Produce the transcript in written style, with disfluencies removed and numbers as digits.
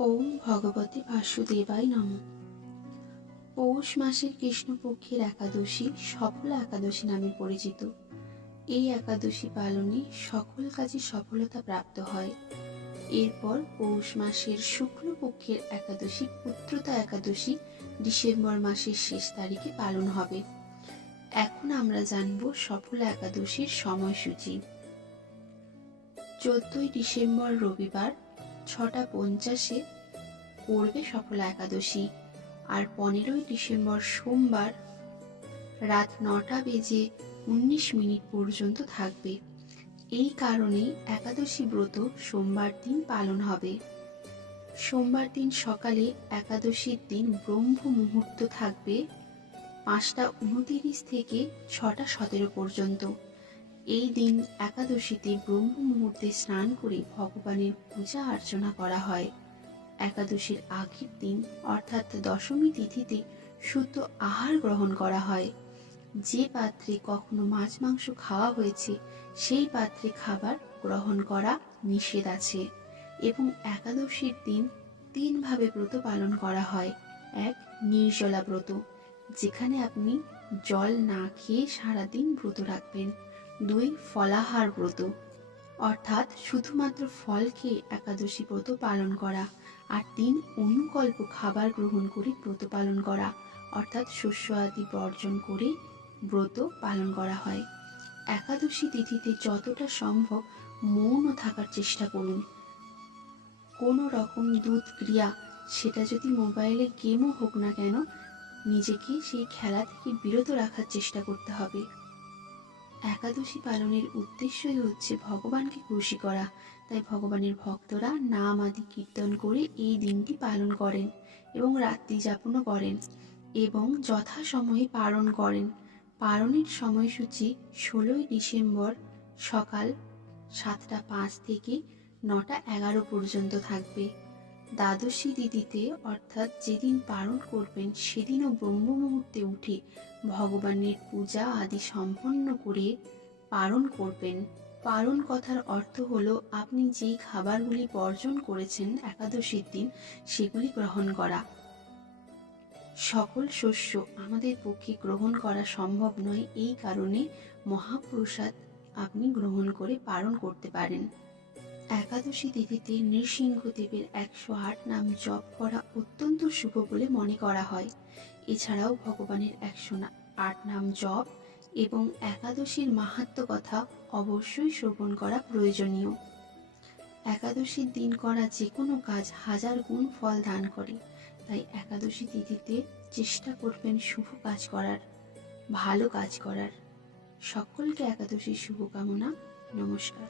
ওম ভগবতে বাসুদেবায় নমঃ। পৌষ মাসের কৃষ্ণপক্ষের একাদশী সফলা একাদশী নামে পরিচিত। এই একাদশী পালনে সকল কাজে সফলতা প্রাপ্ত হয়। এরপর পৌষ মাসের শুক্লপক্ষের একাদশী পুত্রতা একাদশী ডিসেম্বর মাসের শেষ তারিখে পালন হবে। এখন আমরা জানব সফলা একাদশীর সময়সূচি। 14ই ডিসেম্বর রবিবার 6:50 পড়বে সফলা একাদশী, আর 15ই ডিসেম্বর সোমবার রাত 9:19 পর্যন্ত থাকবে। এই কারণেই একাদশী ব্রত সোমবার দিন পালন হবে। সোমবার দিন সকালে একাদশীর দিন ব্রহ্ম মুহূর্ত থাকবে 5:29 থেকে 6:17 পর্যন্ত। এই দিন একাদশীতে ব্রহ্ম মুহূর্তে স্নান করে ভগবানের পূজা অর্চনা করা হয়। একাদশীর আগের দিন অর্থাৎ দশমী তিথিতে শুদ্ধ আহার গ্রহণ করা হয়। যে পাত্রে কখনো মাছ মাংস খাওয়া হয়েছে সেই পাত্রে খাবার গ্রহণ করা নিষেধ আছে। এবং একাদশীর দিন 3 ভাবে ব্রত পালন করা হয়। 1. নির্জলা ব্রত, যেখানে আপনি জল না খেয়ে সারাদিন ব্রত রাখবেন। 2. ফলাহার ব্রত, অর্থাৎ শুধুমাত্র ফল খেয়ে একাদশী ব্রত পালন করা। আর 3. অনুকল্প খাবার গ্রহণ করে ব্রত পালন করা, অর্থাৎ শস্য আদি বর্জন করে ব্রত পালন করা হয়। একাদশী তিথিতে যতটা সম্ভব মৌন থাকার চেষ্টা করুন। কোনো রকম দুধ ক্রিয়া, সেটা যদি মোবাইলে গেমও হোক না কেন, নিজেকে সেই খেলা থেকে বিরত রাখার চেষ্টা করতে হবে। একাদশী পালনের উদ্দেশ্যই হচ্ছে ভগবানকে খুশি করা, তাই ভগবানের ভক্তরা নাম আদি কীর্তন করে এই দিনটি পালন করেন এবং রাত্রি যাপনও করেন এবং যথাসময়ে পালন করেন। পালনের সময়সূচি 16ই ডিসেম্বর সকাল 7:05 থেকে 9:11 পর্যন্ত থাকবে। দ্বাদশী তিথিতে অর্থাৎ যেদিন পালন করবেন সেদিনও ব্রহ্ম মুহূর্তে উঠে ভগবানের পূজা আদি সম্পন্ন করে পালন করবেন। পালন কথার অর্থ হলো আপনি যেই খাবারগুলি বর্জন করেছেন একাদশীর দিন সেগুলি গ্রহণ করা। সকল শস্য আমাদের পক্ষে গ্রহণ করা সম্ভব নয়, এই কারণে মহাপ্রসাদ আপনি গ্রহণ করে পালন করতে পারেন। একাদশী তিথিতে নৃসিংহদেবের 108 নাম জপ করা অত্যন্ত শুভ বলে মনে করা হয়। এছাড়াও ভগবানের 108 নাম জপ এবং একাদশীর মাহাত্ম্য কথা অবশ্যই শ্রবণ করা প্রয়োজনীয়। একাদশীর দিন করা যে কোনো কাজ 1000 গুণ ফল দান করে, তাই একাদশী তিথিতে চেষ্টা করবেন শুভ কাজ করার, ভালো কাজ করার। সকলকে একাদশীর শুভকামনা। নমস্কার।